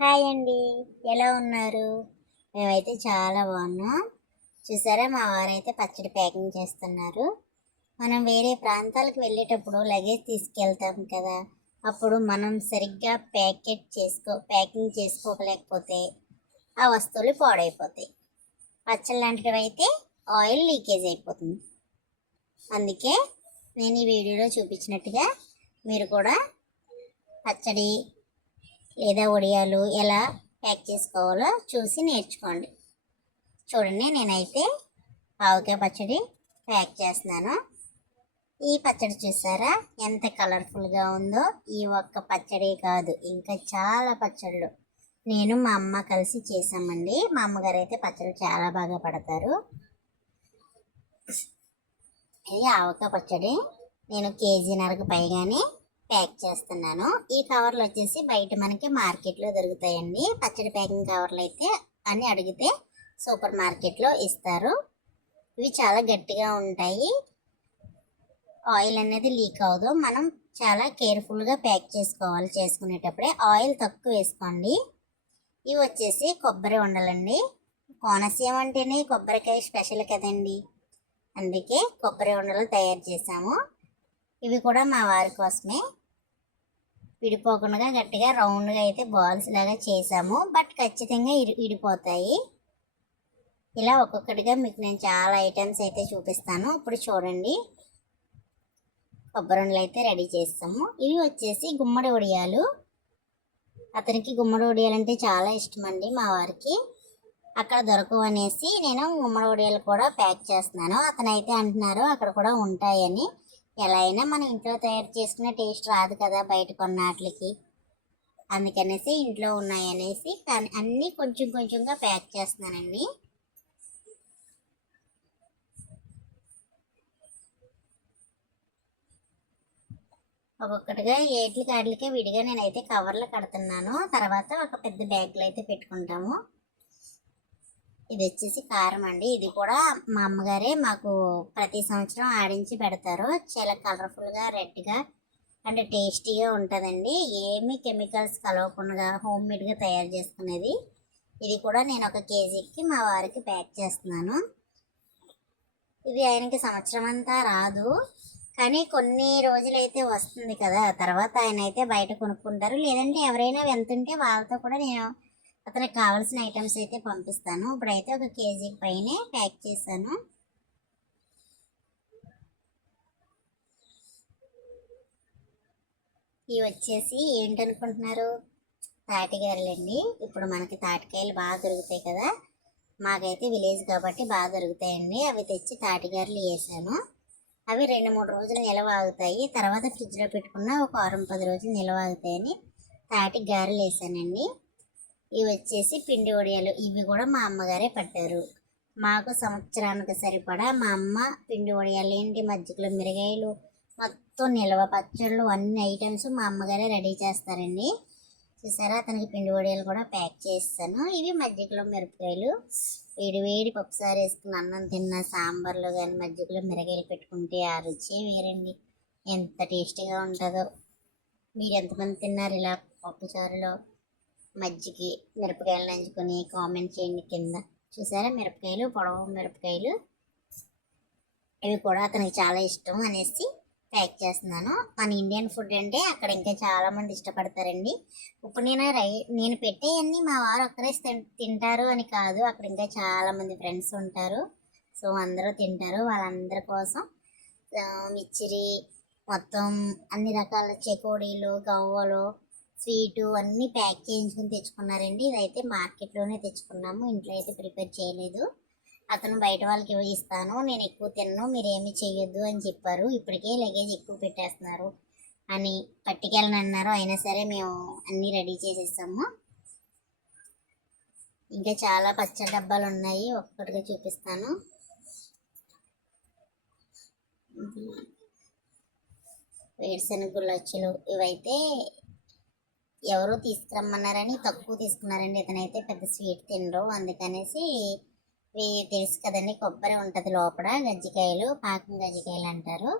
Hi అండి. ఎలా ఉన్నారు? మేమైతే చాలా బాగున్నాం. చూసారా మా వారైతే పచ్చడి ప్యాకింగ్ చేస్తున్నారు. మనం వేరే ప్రాంతాలకు వెళ్ళేటప్పుడు లగేజ్ తీసుకెళ్తాం కదా. అప్పుడు మనం సరిగ్గా ప్యాకెట్ చేసుకో ప్యాకింగ్ చేసుకోలేకపోతే ఆ వస్తువులు పాడైపోతాయి. పచ్చడి లాంటివి అయితే ఆయిల్ లీకేజ్ అయిపోతుంది. అందుకే నేను ఈ వీడియోలో చూపించినట్టుగా మీరు కూడా పచ్చడి లేదా ఒడియాలు ఎలా ప్యాక్ చేసుకోవాలో చూసి నేర్చుకోండి. చూడండి నేనైతే ఆవకాయ పచ్చడి ప్యాక్ చేస్తున్నాను. ఈ పచ్చడి చూసారా? ఎంత కలర్ఫుల్గా ఉందో. ఈ ఒక్క పచ్చడి కాదు ఇంకా చాలా పచ్చళ్ళు. నేను మా అమ్మ కలిసి చేసామండి మా అమ్మగారు అయితే పచ్చడి చాలా బాగా పడతారు. ఇది ఆవకాయ పచ్చడి. నేను కేజీన్నరకు పైగానే ప్యాక్ చేస్తున్నాను. ఈ కవర్లు వచ్చేసి బయట మనకి మార్కెట్లో దొరుకుతాయండి. పచ్చడి ప్యాకింగ్ కవర్లు అయితే అని అడిగితే సూపర్ మార్కెట్లో ఇస్తారు. ఇవి చాలా గట్టిగా ఉంటాయి. ఆయిల్ అనేది లీక్ అవ్వదు. మనం చాలా కేర్ఫుల్గా ప్యాక్ చేసుకోవాలి. చేసుకునేటప్పుడే ఆయిల్ తక్కువ వేసుకోండి. ఇవి వచ్చేసి కొబ్బరి ఉండలండి. కోనసీమ అంటేనే కొబ్బరికాయ స్పెషల్ కదండి. అందుకే కొబ్బరి ఉండలు తయారు చేసాము ఇవి కూడా మా వారి కోసమే. విడిపోకుండా గట్టిగా రౌండ్గా అయితే బాల్స్ లాగా చేసాము. బట్ ఖచ్చితంగా ఇరి విడిపోతాయి ఇలా ఒక్కొక్కటిగా మీకు నేను చాలా ఐటమ్స్ అయితే చూపిస్తాను. ఇప్పుడు చూడండి. కొబ్బరి అయితే రెడీ చేస్తాము. ఇవి వచ్చేసి గుమ్మడి ఉడియాలు అతనికి గుమ్మడి వడియాలు అంటే చాలా ఇష్టం అండి మా వారికి. అక్కడ దొరకవు అనేసి నేను గుమ్మడి ఉడియాలు కూడా ప్యాక్ చేస్తున్నాను. అతనైతే అంటున్నారు అక్కడ కూడా ఉంటాయని. ఎలా అయినా మన ఇంట్లో తయారు చేసుకునే టేస్ట్ రాదు కదా బయట కొన్న వాటికి అందుకనేసి ఇంట్లో ఉన్నాయనేసి కానీ అన్నీ కొంచెం కొంచెంగా ప్యాక్ చేస్తున్నానండి. ఒక్కొక్కటిగా ఏట్లకి ఆటలకే విడిగా నేనైతే కవర్లు కడుతున్నాను. తర్వాత ఒక పెద్ద బ్యాగ్లో అయితే పెట్టుకుంటాము. ఇది వచ్చేసి కారం అండి. ఇది కూడా మా అమ్మగారే మాకు ప్రతి సంవత్సరం ఆడించి పెడతారు. చాలా కలర్ఫుల్గా రెడ్గా అండ్ టేస్టీగా ఉంటుందండి. ఏమి కెమికల్స్ కలవకుండా హోమ్ మేడ్గా తయారు చేసుకునేది. ఇది కూడా నేను ఒక కేజీకి మా వారికి ప్యాక్ చేస్తున్నాను. ఇది ఆయనకి సంవత్సరం అంతా రాదు. కానీ కొన్ని రోజులైతే వస్తుంది కదా తర్వాత ఆయన అయితే బయట కొనుక్కుంటారు. లేదంటే ఎవరైనా వెళ్తుంటే వాళ్ళతో కూడా నేను అతనికి కావాల్సిన ఐటమ్స్ అయితే పంపిస్తాను. ఇప్పుడైతే ఒక కేజీ పైనే ప్యాక్ చేశాను. ఇవి వచ్చేసి ఏంటనుకుంటున్నారు? తాటిగారులండి ఇప్పుడు మనకి తాటికాయలు బాగా దొరుకుతాయి కదా. మాకైతే విలేజ్ కాబట్టి బాగా దొరుకుతాయండి. అవి తెచ్చి తాటికాయలు వేసాను. అవి రెండు మూడు రోజులు నిల్వ ఆగుతాయి. తర్వాత ఫ్రిడ్జ్లో పెట్టుకున్న ఒక వారం పది రోజులు నిల్వ ఆగుతాయని తాటి గారెలు వేసానండి. ఇవి వచ్చేసి పిండి వడియాలు. ఇవి కూడా మా అమ్మగారే పట్టారు. మాకు సంవత్సరానికి సరిపడా మా అమ్మ పిండి వడియాలు ఏంటి? మజ్జిగలు మిరగాయలు మొత్తం నిల్వ పచ్చళ్ళు అన్ని ఐటమ్స్ మా అమ్మగారే రెడీ చేస్తారండి. చూసారా? అతనికి పిండి వడియాలు కూడా ప్యాక్ చేస్తాను. ఇవి మజ్జిగలో మిరపకాయలు వేడి వేడి పప్పుసారి వేసుకుని అన్నం తిన్న సాంబార్లో కానీ మజ్జిగలో మిరగాయలు పెట్టుకుంటే ఆ రుచి వేరండి. ఎంత టేస్టీగా ఉంటుందో. మీరు ఎంతమంది తిన్నారు ఇలా పప్పుచారులో మజ్జిగి మిరపకాయలు నంచుకొని కామెంట్ చేయండి కింద. చూసారా? మిరపకాయలు పొడవు మిరపకాయలు. ఇవి కూడా అతనికి చాలా ఇష్టం అనేసి ప్యాక్ చేస్తున్నాను. మన ఇండియన్ ఫుడ్ అంటే అక్కడ ఇంకా చాలామంది ఇష్టపడతారండి. ఇప్పుడు నేను రై నేను పెట్టేయన్నీ మా వారు ఒక్కరే తింటారు అని కాదు. అక్కడ ఇంకా చాలామంది ఫ్రెండ్స్ ఉంటారు. సో అందరూ తింటారు వాళ్ళందరి కోసం. మిచ్చిరి మొత్తం అన్ని రకాల చెకోడీలు గవ్వలు స్వీటు అన్నీ ప్యాక్ చేయించుకుని తెచ్చుకున్నారండి. ఇదైతే మార్కెట్లోనే తెచ్చుకున్నాము. ఇంట్లో అయితే ప్రిపేర్ చేయలేదు. అతను బయట వాళ్ళకి ఇస్తాను. నేను ఎక్కువ తిన్ను మీరేమి ఏమి చెయ్యొద్దు అని చెప్పారు. ఇప్పటికే లగేజ్ ఎక్కువ పెట్టేస్తున్నారు అని పట్టుకెళ్ళని అన్నారు. అయినా సరే మేము అన్నీ రెడీ చేసేసాము. ఇంకా చాలా పచ్చడి డబ్బాలు ఉన్నాయి. ఒక్కొక్కటిగా చూపిస్తాను. వేరుశనగ గుళ్ళొచ్చులు ఇవైతే ఎవరో తీసుకురమ్మన్నారని తక్కువ తీసుకున్నారండి. ఇతనైతే పెద్ద స్వీట్ తినరు అందుకనేసి ఇవి తెలుసు కదండి కొబ్బరి ఉంటుంది లోపల గజ్జికాయలు పాకం గజ్జికాయలు అంటారు.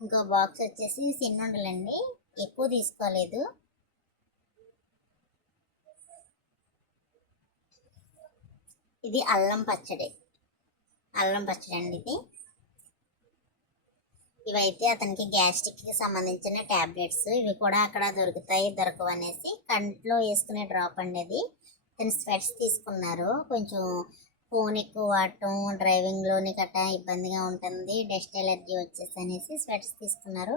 ఇంకో బాక్స్ వచ్చేసి సిన్నుండలండి. ఎక్కువ తీసుకోలేదు. ఇది అల్లం పచ్చడి. అల్లం పచ్చడి అండి ఇది. ఇవైతే అతనికి గ్యాస్ట్రిక్కి సంబంధించిన ట్యాబ్లెట్స్ ఇవి కూడా అక్కడ దొరుకుతాయి దొరకవు అనేసి కంట్లో వేసుకునే డ్రాప్ అండి అది. స్వెట్స్ తీసుకున్నారు. కొంచెం ఫోన్ ఎక్కువ వాడటం డ్రైవింగ్లోని గట్టా ఇబ్బందిగా ఉంటుంది డస్ట్ ఎలర్జీ వచ్చేసి అనేసి స్వెట్స్ తీసుకున్నారు.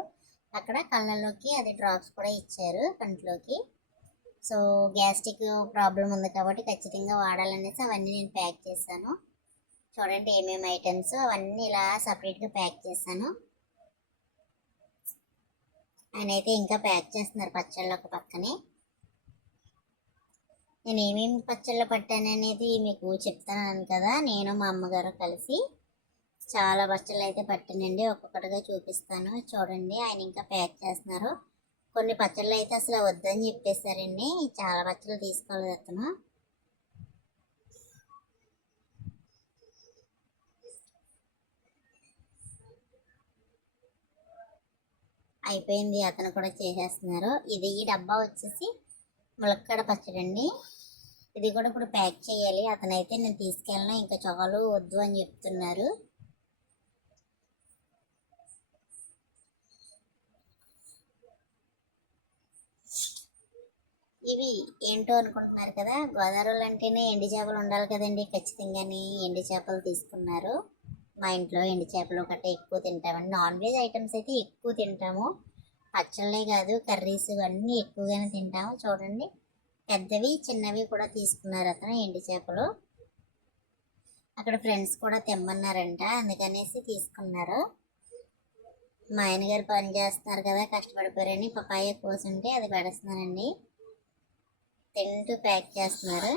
అక్కడ కళ్ళలోకి అది డ్రాప్స్ కూడా ఇచ్చారు కంట్లోకి. సో గ్యాస్ట్రిక్ ప్రాబ్లం ఉంది కాబట్టి ఖచ్చితంగా వాడాలనేసి అవన్నీ నేను ప్యాక్ చేశాను. చూడండి ఏమేమి ఐటమ్స్ అవన్నీ ఇలా సపరేట్గా ప్యాక్ చేశాను. ఆయన అయితే ఇంకా ప్యాక్ చేస్తున్నారు పచ్చళ్ళు ఒక పక్కనే. నేను ఏమేమి పచ్చళ్ళు పట్టాననేది మీకు చెప్తాను కదా. నేను మా అమ్మగారు కలిసి చాలా పచ్చళ్ళు అయితే పట్టానండి. ఒక్కొక్కటిగా చూపిస్తాను. చూడండి ఆయన ఇంకా ప్యాక్ చేస్తున్నారు. కొన్ని పచ్చళ్ళు అయితే అసలు వద్దని చెప్పేశారండి. చాలా పచ్చళ్ళు తీసుకోలేదు అతను. అయిపోయింది అతను కూడా చేసేస్తున్నారు. ఇది ఈ డబ్బా వచ్చేసి ములక్కడ పచ్చడి అండి ఇది కూడా ఇప్పుడు ప్యాక్ చేయాలి. అతనైతే నేను తీసుకెళ్ళిన ఇంకా చాలు వద్దు అని చెప్తున్నారు. ఇవి ఏంటో అనుకుంటున్నారు కదా గోదావరిలో అంటేనే ఎండి చేపలు ఉండాలి కదండి ఖచ్చితంగాని ఎండి చేపలు తీసుకున్నారు. మా ఇంట్లో ఎండి చేపలు గట్రా ఎక్కువ తింటామండి నాన్ వెజ్ ఐటమ్స్ అయితే ఎక్కువ తింటాము. పచ్చళ్ళే కాదు కర్రీస్ ఇవన్నీ ఎక్కువగానే తింటాము. చూడండి. పెద్దవి చిన్నవి కూడా తీసుకున్నారు అతను ఎండి చేపలు. అక్కడ ఫ్రెండ్స్ కూడా తెమ్మన్నారంట. అందుకనేసి తీసుకున్నారు. మా ఆయన గారు పని చేస్తున్నారు కదా కష్టపడిపోయారని పపాయ కోసుంటే అది పెడుస్తున్నానండి తింటూ ప్యాక్ చేస్తున్నారు.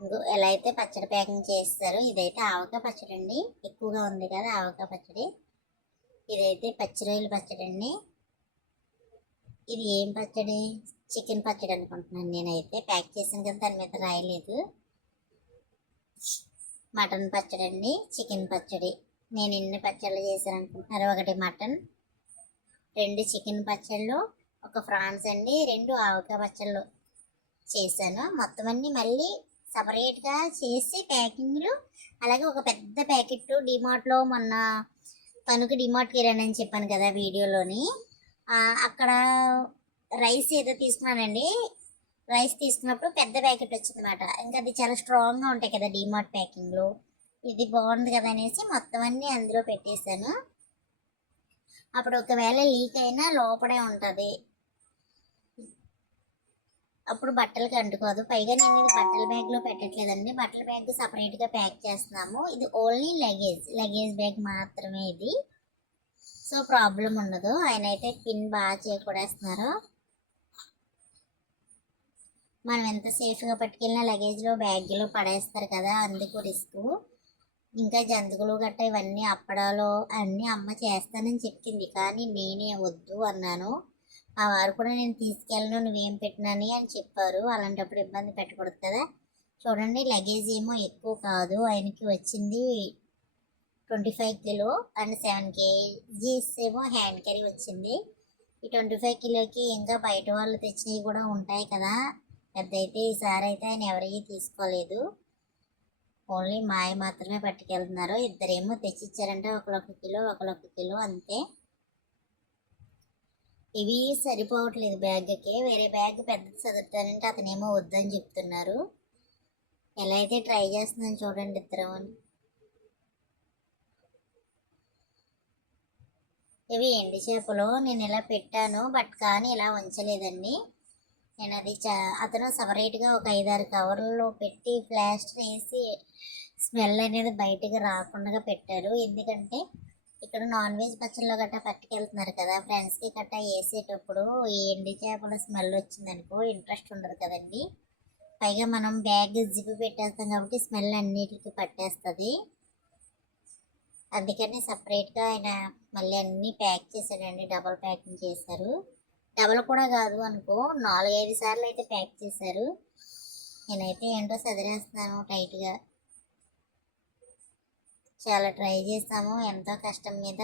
ఇంకో ఎలా అయితే పచ్చడి ప్యాకింగ్ చేస్తారు ఇదైతే ఆవకాయ పచ్చడి అండి. ఎక్కువగా ఉంది కదా ఆవకాయ పచ్చడి. ఇదైతే పచ్చిరొయ్యల పచ్చడి అండి. ఇది ఏం పచ్చడి? చికెన్ పచ్చడి అనుకుంటున్నాను నేనైతే. ప్యాక్ చేసాను కదా దాని మీద రాయలేదు. మటన్ పచ్చడి అండి చికెన్ పచ్చడి. నేను ఎన్ని పచ్చళ్ళు చేశాను అనుకుంటున్నారు ఒకటి మటన్ రెండు చికెన్ పచ్చళ్ళు ఒక ఫ్రాన్స్ అండి రెండు ఆవకాయ పచ్చళ్ళు చేశాను. మొత్తం అన్నీ మళ్ళీ సపరేట్గా చేసి ప్యాకింగ్లు అలాగే ఒక పెద్ద ప్యాకెట్ డిమార్ట్లో మొన్న తణుకు డిమార్ట్కి వెళ్ళానని చెప్పాను కదా వీడియోలోని. అక్కడ రైస్ ఏదో తీసుకున్నానండి. రైస్ తీసుకున్నప్పుడు పెద్ద ప్యాకెట్ వచ్చిందనమాట ఇంకా అది చాలా స్ట్రాంగ్గా ఉంటాయి కదా డిమార్ట్ ప్యాకింగ్లో ఇది బాగుంది కదా అనేసి మొత్తం అన్నీ అందులో పెట్టేశాను. అప్పుడు ఒకవేళ లీక్ అయినా లోపడే ఉంటుంది. అప్పుడు బట్టలకి అంటుకోదు. పైగా నేను ఇది బట్టల బ్యాగ్లో పెట్టట్లేదండి. బట్టల బ్యాగ్ సపరేట్గా ప్యాక్ చేస్తున్నాము. ఇది ఓన్లీ లగేజ్. లగేజ్ బ్యాగ్ మాత్రమే ఇది. సో ప్రాబ్లం ఉండదు. ఆయన అయితే పిన్ బాగా చేయకూడేస్తున్నారు మనం ఎంత సేఫ్గా పట్టుకెళ్ళినా లగేజ్లో బ్యాగ్లో పడేస్తారు కదా! అందుకు రిస్క్. ఇంకా జంతువులు గట్ట ఇవన్నీ అప్పడాలో అన్నీ అమ్మ చేస్తానని చెప్పింది. కానీ నేనే వద్దు అన్నాను. ఆ వారు కూడా నేను తీసుకెళ్ళను నువ్వేం పెట్టినాని అని చెప్పారు. అలాంటప్పుడు ఇబ్బంది పెట్టకూడదు కదా. చూడండి లగేజ్ ఏమో ఎక్కువ కాదు. ఆయనకి వచ్చింది twenty five kilo and seven KGs ఏమో హ్యాండ్ క్యారీ వచ్చింది. ఈ ట్వంటీ ఫైవ్ కిలోకి ఇంకా బయట వాళ్ళు తెచ్చినవి కూడా ఉంటాయి కదా. పెద్ద అయితే ఈసారి అయితే ఆయన ఎవరికీ తీసుకోలేదు. ఓన్లీ మాయ మాత్రమే పట్టుకెళ్తున్నారు. ఇద్దరేమో తెచ్చిచ్చారంటే ఒకరొక కిలో ఒకరొక కిలో అంతే. ఇవి సరిపోవట్లేదు బ్యాగ్కి. వేరే బ్యాగ్ పెద్దది చదువుతానంటే అతనేమో వద్దని చెప్తున్నారు. ఎలా అయితే ట్రై చేస్తున్నాను చూడండి ఇద్దరం ఇవి ఎండి చేపలు? నేను ఇలా పెట్టాను బట్ కానీ ఇలా ఉంచలేదండి. నేను అది చా అతను సపరేట్గా ఒక ఐదారు కవర్లో పెట్టి ఫ్లాస్ట్ వేసి స్మెల్ అనేది బయటకు రాకుండా పెట్టారు. ఎందుకంటే ఇక్కడ నాన్ వెజ్ పచ్చళ్ళు గట్టా పట్టుకెళ్తున్నారు కదా ఫ్రెండ్స్కి గట్టా వేసేటప్పుడు ఎండి చేపల స్మెల్ వచ్చిందనుకో ఇంట్రెస్ట్ ఉండదు కదండి. పైగా మనం బ్యాగ్ జిప్ పెట్టేస్తాం కాబట్టి స్మెల్ అన్నిటికీ పట్టేస్తుంది. అందుకని సపరేట్గా ఆయన మళ్ళీ అన్నీ ప్యాక్ చేశాడండి డబల్ ప్యాకింగ్ చేశారు. డబల్ కూడా కాదు అనుకో నాలుగైదు సార్లు అయితే ప్యాక్ చేశారు. నేనైతే ఏంటో సదిరేస్తున్నాను టైట్గా చాలా ట్రై చేస్తాము ఎంతో కష్టం మీద.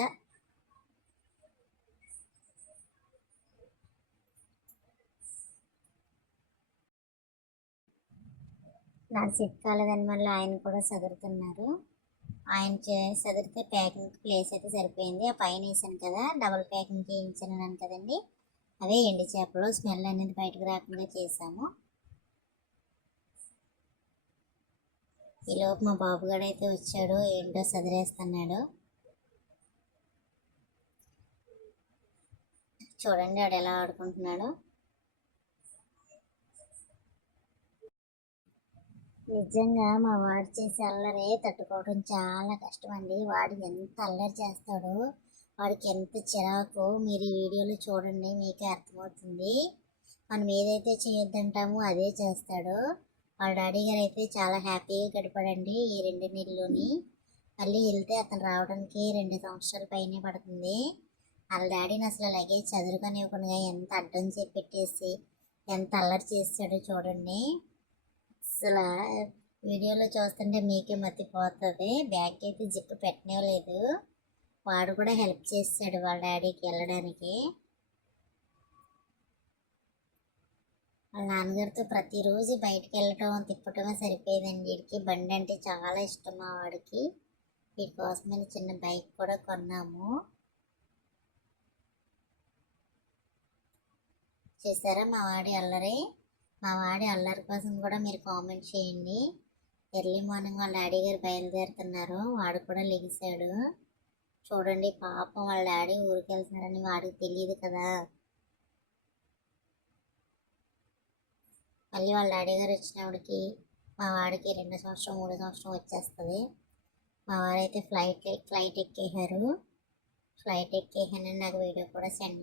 నాకు సెట్ కాలేదని మళ్ళీ ఆయన కూడా చదువుతున్నారు ఆయన చదివితే ప్యాకింగ్ ప్లేస్ అయితే సరిపోయింది. ఆ పైన వేసాను కదా డబుల్ ప్యాకింగ్ చేయించాను కదండి. అవే ఎండి చేపలు స్మెల్ అనేది బయటకు రాకుండా చేసాము. ఈలోపు మా బాబుగాడు అయితే వచ్చాడు ఏంటో సదిరేస్తున్నాడు. చూడండి వాడు ఎలా ఆడుకుంటున్నాడు. నిజంగా మా వాడు చేసే అల్లరి తట్టుకోవడం చాలా కష్టం అండి వాడు ఎంత అల్లరి చేస్తాడు వాడికి ఎంత చిరాకు మీరు ఈ వీడియోలో చూడండి మీకే అర్థమవుతుంది. మనం ఏదైతే చేయొద్దంటామో అదే చేస్తాడు. వాళ్ళ డాడీ గారు అయితే చాలా హ్యాపీగా గడిపాడండి ఈ రెండు నెలలోని మళ్ళీ వెళ్తే అతను రావడానికి రెండు సంవత్సరాల పైనే పడుతుంది. వాళ్ళ డాడీని అసలు లగేజ్ చదువుకొనివ్వకుండా ఎంత అడ్డం చేసి పెట్టేసి ఎంత అల్లరి చేస్తాడో చూడండి. అసలు వీడియోలో చూస్తుంటే మీకే మతిపోతుంది. బ్యాగ్ అయితే జిప్పు పెట్టనివ్వలేదు. వాడు కూడా హెల్ప్ చేస్తాడు వాళ్ళ డాడీకి వెళ్ళడానికి. వాళ్ళ నాన్నగారితో ప్రతిరోజు బయటికి వెళ్ళటం తిప్పటమే సరిపోయేదండి. వీడికి బండి అంటే చాలా ఇష్టం మా వాడికి. వీడి చిన్న బైక్ కూడా కొన్నాము. చేశారా? మా వాడి అల్లరి. మా వాడి అల్లరి కోసం కూడా మీరు కామెంట్ చేయండి. ఎర్లీ మార్నింగ్ వాళ్ళ డాడీ గారు బయలుదేరుతున్నారు. వాడు కూడా లెగిసాడు. చూడండి పాపం వాళ్ళ డాడీ ఊరికి వెళ్తున్నారని వాడికి తెలియదు కదా. మళ్ళీ వాళ్ళ డాడీ గారు వచ్చినప్పటికి మా వాడికి రెండు సంవత్సరం మూడు సంవత్సరం వచ్చేస్తుంది. మా వారైతే ఫ్లైట్ ఫ్లైట్ ఎక్కేశారు. ఫ్లైట్ ఎక్కేసానని నాకు వీడియో కూడా సెండ్